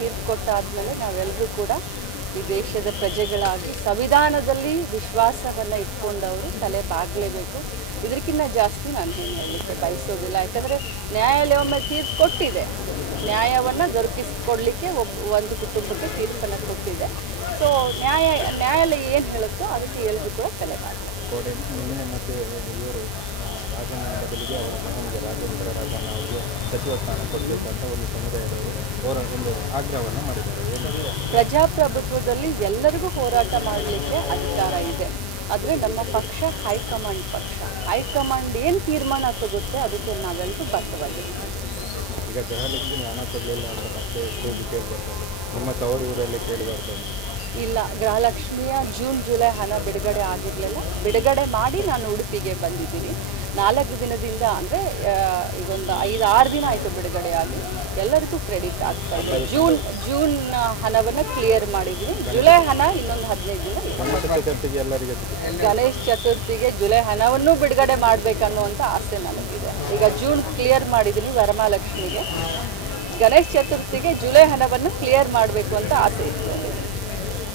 ತೀರ್ಪು ಕೊಟ್ಟಾದ್ಮೇಲೆ ನಾವೆಲ್ಲರೂ ಕೂಡ ಈ ದೇಶದ ಪ್ರಜೆಗಳಾಗಿ ಸಂವಿಧಾನದಲ್ಲಿ ವಿಶ್ವಾಸವನ್ನು ಇಟ್ಕೊಂಡವರು ತಲೆ ಬಾಗಲೇಬೇಕು. ಇದಕ್ಕಿಂತ ಜಾಸ್ತಿ ನಾನು ಏನು ಹೇಳಲಿಕ್ಕೆ ಬಯಸೋದಿಲ್ಲ. ಯಾಕಂದರೆ ನ್ಯಾಯಾಲಯ ಒಮ್ಮೆ ತೀರ್ಪು ಕೊಟ್ಟಿದೆ, ನ್ಯಾಯವನ್ನು ದೊರಕಿಸಿಕೊಡ್ಲಿಕ್ಕೆ ಒಂದು ಕುಟುಂಬಕ್ಕೆ ತೀರ್ಪನ್ನು ಕೊಟ್ಟಿದೆ. ಸೊ ನ್ಯಾಯಾಲಯ ಏನು ಹೇಳುತ್ತೋ ಅದಕ್ಕೆ ಎಲ್ಲರೂ ಕೂಡ ತಲೆ ಬಾಗಬೇಕು. ರಾಜನ ಬದಲಿಗೆ ಅವರ ಮಗನಿಗೆ ರಾಜೇಂದ್ರ ರಾಜಣ್ಣ ಅವರಿಗೆ ಸಚಿವ ಸ್ಥಾನ ಕೊಡಬೇಕಂತ ಒಂದು ಸಮುದಾಯದವರು ಒಂದು ಆಗ್ರಹವನ್ನು ಮಾಡಿದ್ದಾರೆ. ಪ್ರಜಾಪ್ರಭುತ್ವದಲ್ಲಿ ಎಲ್ಲರಿಗೂ ಹೋರಾಟ ಮಾಡಲಿಕ್ಕೆ ಅಧಿಕಾರ ಇದೆ. ಆದರೆ ನಮ್ಮ ಪಕ್ಷ ಹೈಕಮಾಂಡ್ ಏನು ತೀರ್ಮಾನ ತಗುತ್ತೆ ಅದಕ್ಕೆ ನಾವೆಲ್ಲರೂ ಬದ್ಧವಾಗಿದ್ದೀವಿ. ಈಗ ಗೃಹಲಕ್ಷ್ಮಿ ಹಣ ಕೊಡಲಿಲ್ಲ ಅಂತ ಮತ್ತೆ ಕೂಗಿ ಕೇಳಿಬರ್ತದೆ, ನಿಮ್ಮ ತವರು ಊರಲ್ಲಿ ಕೇಳಿಬರ್ತದೆ. ಇಲ್ಲ, ಗೃಹಲಕ್ಷ್ಮಿಯ ಜೂನ್ ಜುಲೈ ಹಣ ಬಿಡುಗಡೆ ಆಗಿರಲಿಲ್ಲ. ಬಿಡುಗಡೆ ಮಾಡಿ ನಾನು ಉಡುಪಿಗೆ ಬಂದಿದ್ದೀನಿ. 4 ದಿನದಿಂದ ಅಂದರೆ ಈಗೊಂದು 5-6 ದಿನ ಆಯಿತು ಬಿಡುಗಡೆಯಾಗಿ. ಎಲ್ಲರಿಗೂ ಕ್ರೆಡಿಟ್ ಆಗ್ತಾ ಇದೆ. ಜೂನ್ ಹಣವನ್ನು ಕ್ಲಿಯರ್ ಮಾಡಿದ್ದೀನಿ. ಜುಲೈ ಹಣ ಇನ್ನೊಂದು 15 ದಿನ. ಗಣೇಶ ಚತುರ್ಥಿಗೆ ಜುಲೈ ಹಣವನ್ನು ಬಿಡುಗಡೆ ಮಾಡಬೇಕನ್ನುವಂಥ ಆಸೆ ನನಗಿದೆ. ಈಗ ಜೂನ್ ಕ್ಲಿಯರ್ ಮಾಡಿದ್ದೀನಿ ವರಮಹಾಲಕ್ಷ್ಮಿಗೆ. ಗಣೇಶ ಚತುರ್ಥಿಗೆ ಜುಲೈ ಹಣವನ್ನು ಕ್ಲಿಯರ್ ಮಾಡಬೇಕು ಅಂತ ಆಸೆ ಇತ್ತು.